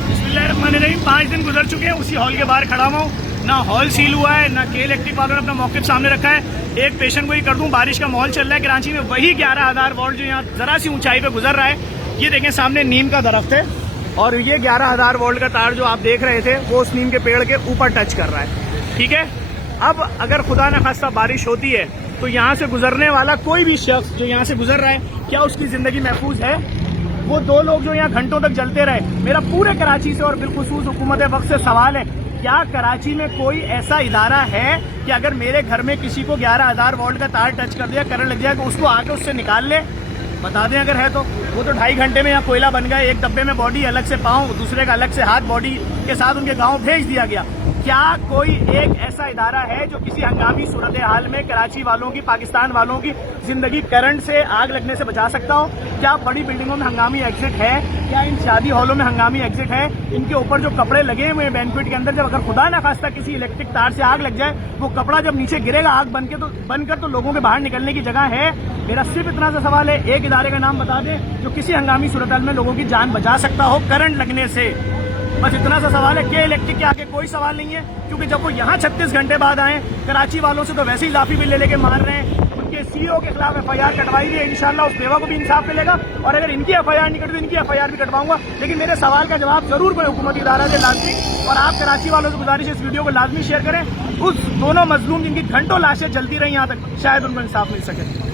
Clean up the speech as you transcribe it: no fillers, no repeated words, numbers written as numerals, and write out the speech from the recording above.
बिस्मिल्लाहिर्रहमानिर्रहीम। 5 दिन गुजर चुके हैं, उसी हॉल के बाहर खड़ा हुआ हूँ। ना हॉल सील हुआ है, ना के इलेक्ट्रिक वालों ने अपना मौक़िफ़ सामने रखा है। एक पेशेंट को ही कर दूं, बारिश का माहौल चल रहा है कराची में, वही 11,000 वोल्ट जो यहाँ ज़रा सी ऊंचाई पे गुजर रहा है। ये देखें सामने नीम का दरख्त है और ये 11,000 वोल्ट का तार जो आप देख रहे थे वो उस नीम के पेड़ के ऊपर टच कर रहा है। ठीक है, अब अगर खुदा न खास्ता बारिश होती है तो यहाँ से गुजरने वाला कोई भी शख्स जो यहाँ से गुजर रहा है, क्या उसकी ज़िंदगी महफूज है? वो 2 लोग जो यहाँ घंटों तक जलते रहे, मेरा पूरे कराची से और बिलखुसूस हुकूमत वक्त से सवाल है, क्या कराची में कोई ऐसा इदारा है कि अगर मेरे घर में किसी को 11,000 वोल्ट का तार टच कर दिया, करंट लग जाए, तो उसको आके उससे निकाल ले? बता दें अगर है तो। वो तो 2.5 घंटे में यहाँ कोयला बन गया, एक डब्बे में बॉडी अलग से पाँव, दूसरे का अलग से हाथ बॉडी के साथ उनके गाँव भेज दिया गया। क्या कोई एक ऐसा इदारा है जो किसी हंगामी सूरत हाल में कराची वालों की, पाकिस्तान वालों की जिंदगी करंट से, आग लगने से बचा सकता हो? क्या बड़ी बिल्डिंगों में हंगामी एग्जिट है? क्या इन शादी हॉलों में हंगामी एग्जिट है? इनके ऊपर जो कपड़े लगे हुए हैं बैंक्वेट के अंदर, जब अगर खुदा न खास्ता किसी इलेक्ट्रिक तार से आग लग जाए, वो कपड़ा जब नीचे गिरेगा आग बनकर तो लोगों के बाहर निकलने की जगह है? मेरा सिर्फ इतना सा सवाल है, एक इदारे का नाम बता दें जो किसी हंगामी सूरत हाल में लोगों की जान बचा सकता हो करंट लगने से। बस इतना सा सवाल है। के इलेक्ट्रिक के आगे कोई सवाल नहीं है, क्योंकि जब वो यहाँ 36 घंटे बाद आए, कराची वालों से तो वैसे ही इजाफी बिल ले लेके मार रहे हैं। उनके सीईओ के खिलाफ FIR कटवाई है, इंशाल्लाह उस बेवा को भी इंसाफ मिलेगा, और अगर इनकी FIR नहीं कटी तो इनकी FIR भी कटवाऊंगा। लेकिन मेरे सवाल का जवाब जरूर मैं हुकूमती इदारा से लाजमी, और आप कराची वालों से गुजारिश है इस वीडियो को लाजमी शेयर करें। उस दोनों मजलूम जिनकी घंटों लाशें जलती रही यहाँ तक, शायद उनको इंसाफ मिल सके।